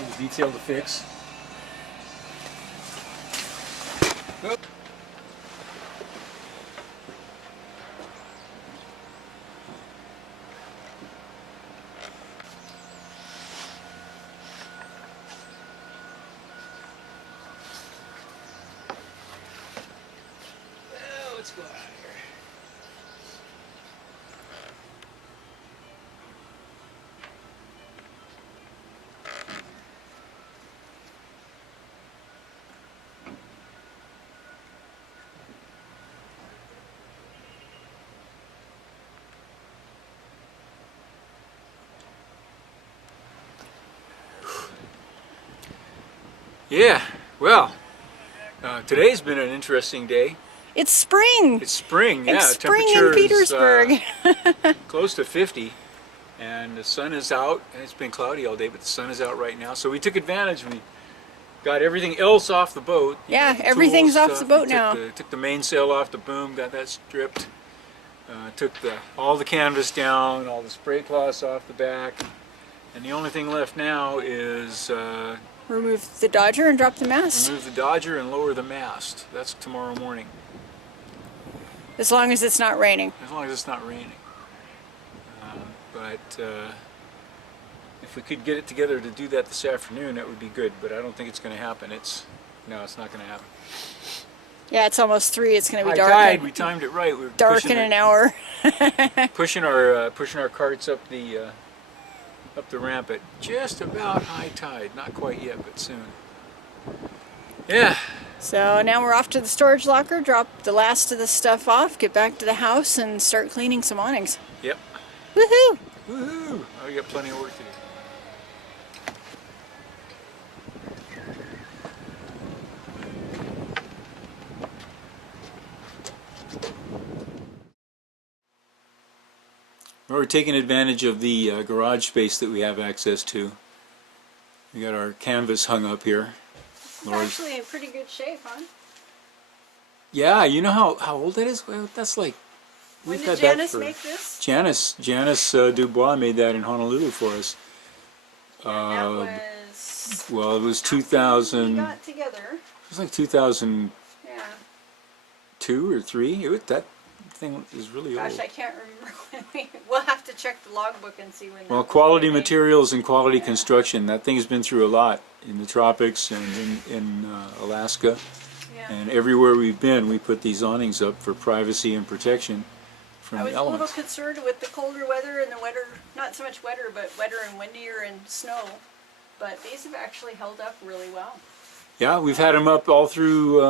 little detail to fix. Oop. Let's go out of here. Yeah, well, today's been an interesting day. It's spring. It's spring, yeah. It's spring in Temperature Petersburg. is close to 50, and the sun is out, and it's been cloudy all day, but the sun is out right now. So we took advantage. We got everything else off the boat. Yeah, The everything's tools, off the boat now. Took the mainsail off the boom, got that stripped. Took all the canvas down, all the spray cloths off the back, and the only thing left now is Remove the Dodger and drop the mast. remove the Dodger and lower the mast. That's tomorrow morning, As long as it's not raining. as long as it's not raining. But if we could get it together to do that this afternoon, that would be good. But I don't think it's going to happen. No, it's not going to happen. Yeah, it's almost 3. It's going to be High dark. tide. We timed it right. We were Dark in an hour. pushing our carts up the ramp at just about high tide. Not quite yet, but soon. Yeah. So now we're off to the storage locker, drop the last of the stuff off, get back to the house, and start cleaning some awnings. Yep. Woohoo! Woohoo! Oh, we got plenty of work to do. We're taking advantage of the garage space that we have access to. We got our canvas hung up here. It's actually in pretty good shape, huh? Yeah, you know how old that is? Well, that's like When we've did had Janice that for make this? Janice Dubois made that in Honolulu for us. That was Well, it was after 2000. we got together. It was like 2002 Yeah. or 3. That thing is really old. Gosh, I can't remember when we'll have to check the logbook and see when. Well, that was quality made. materials and quality construction. That thing's been through a lot in the tropics and in Alaska. Yeah. And everywhere we've been, we put these awnings up for privacy and protection from I was the a little elements. concerned with the colder weather and the wetter, not so much wetter, but wetter and windier and snow. But these have actually held up really well. Yeah, we've had them up all through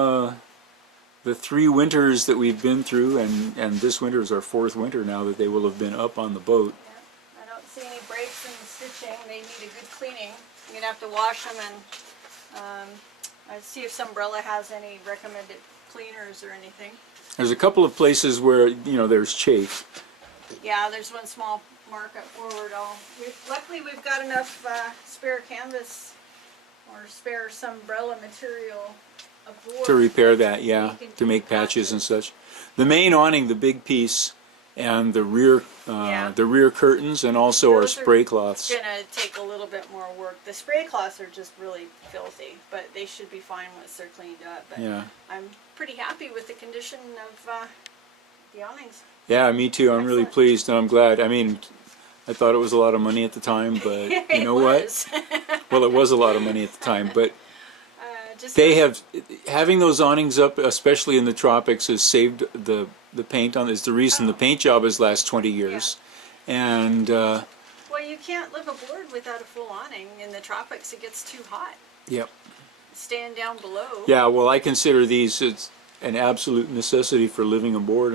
the 3 winters that we've been through, and this winter is our 4th winter now that they will have been up on the boat. Yeah. I don't see any breaks in the stitching. They need a good cleaning. I'm going to have to wash them and I see if Sunbrella has any recommended cleaners or anything. There's a couple of places where, there's chafe. Yeah, there's one small mark up forward. Luckily, we've got enough spare canvas or spare Sunbrella material aboard To repair that, yeah, We can to do make patches and such. The main awning, the big piece, and the rear, Yeah. the rear curtains, and also our Those are spray cloths. Gonna take a little bit more work. The spray cloths are just really filthy, but they should be fine once they're cleaned up. But Yeah, I'm pretty happy with the condition of the awnings. yeah, me too. I'm really Excellent. pleased, and I'm glad. I mean, I thought it was a lot of money at the time, but you know what? Well, it was a lot of money at the time, but Just having those awnings up, especially in the tropics, has saved the paint on. Is the reason the paint job has last 20 years, and well, you can't live aboard without a full awning. In the tropics, it gets too hot. yep. Stand down below. Yeah, well, I consider these it's an absolute necessity for living aboard,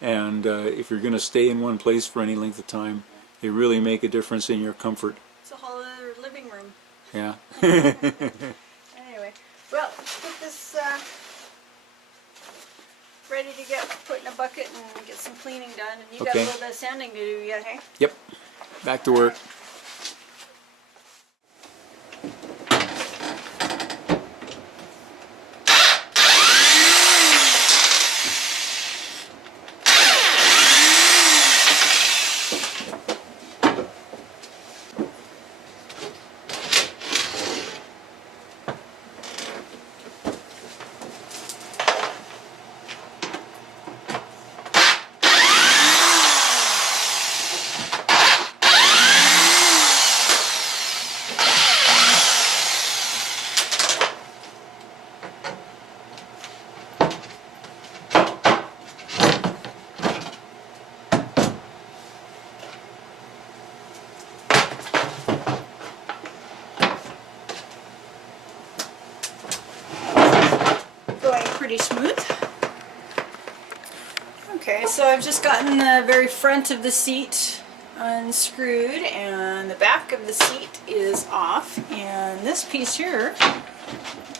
and if you're going to stay in one place for any length of time, they really make a difference in your comfort. It's a whole other living room. Yeah. Anyway, well, let's get this ready to get put in a bucket and get some cleaning done. And you got a Okay. little bit of sanding to do yet, hey? Yep. Back to work. So I've just gotten the very front of the seat unscrewed and the back of the seat is off, and this piece here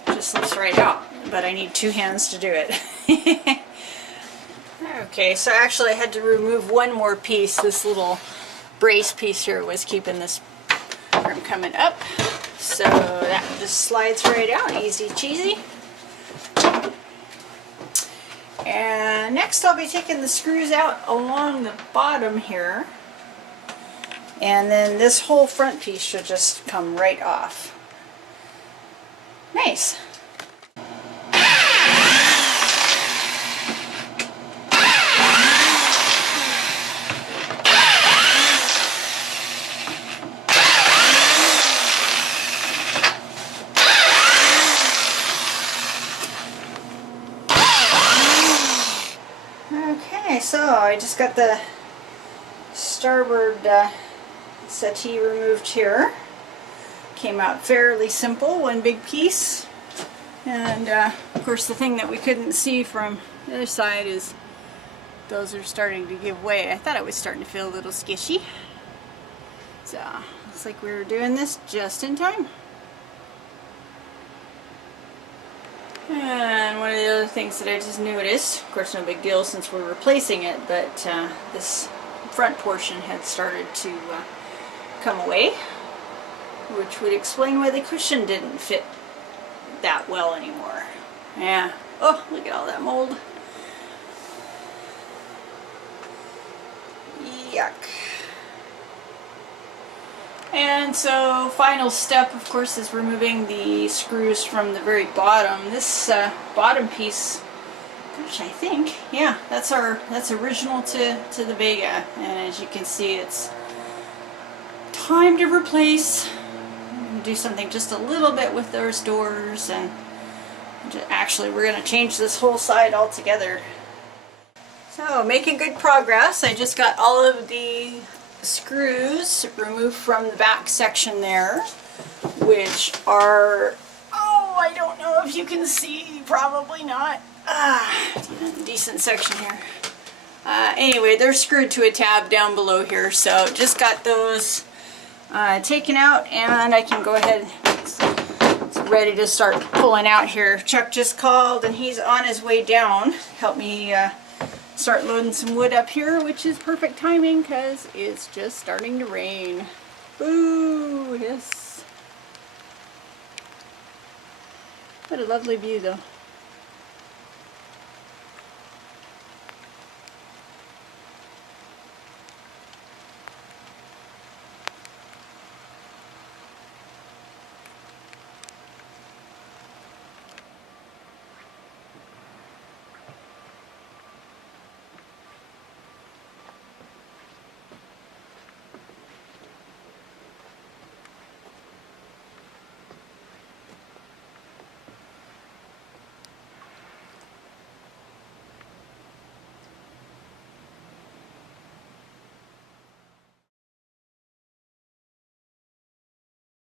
just slips right out, but I need two hands to do it. Okay, so actually I had to remove one more piece. This little brace piece here was keeping this from coming up, so that just slides right out, easy cheesy. And next I'll be taking the screws out along the bottom here, and then this whole front piece should just come right off. Nice. Okay, so I just got the starboard settee removed here. Came out fairly simple, one big piece. And of course the thing that we couldn't see from the other side is those are starting to give way. I thought it was starting to feel a little skishy. So looks like we were doing this just in time. And one of the other things that I just noticed, of course no big deal since we're replacing it, but this front portion had started to come away, which would explain why the cushion didn't fit that well anymore. Yeah. Oh, look at all that mold. Yuck. And so final step, of course, is removing the screws from the very bottom. This bottom piece, gosh, I think, yeah, that's original to the Vega, and as you can see, it's time to replace. Do something just a little bit with those doors, and actually we're going to change this whole side altogether. So making good progress. I just got all of the screws removed from the back section there, which are, oh, I don't know if you can see, probably not. Decent section here. Anyway, they're screwed to a tab down below here, so just got those taken out, and I can go ahead. It's ready to start pulling out here. Chuck just called and he's on his way down. Help me start loading some wood up here, which is perfect timing because it's just starting to rain. Ooh, yes. What a lovely view though.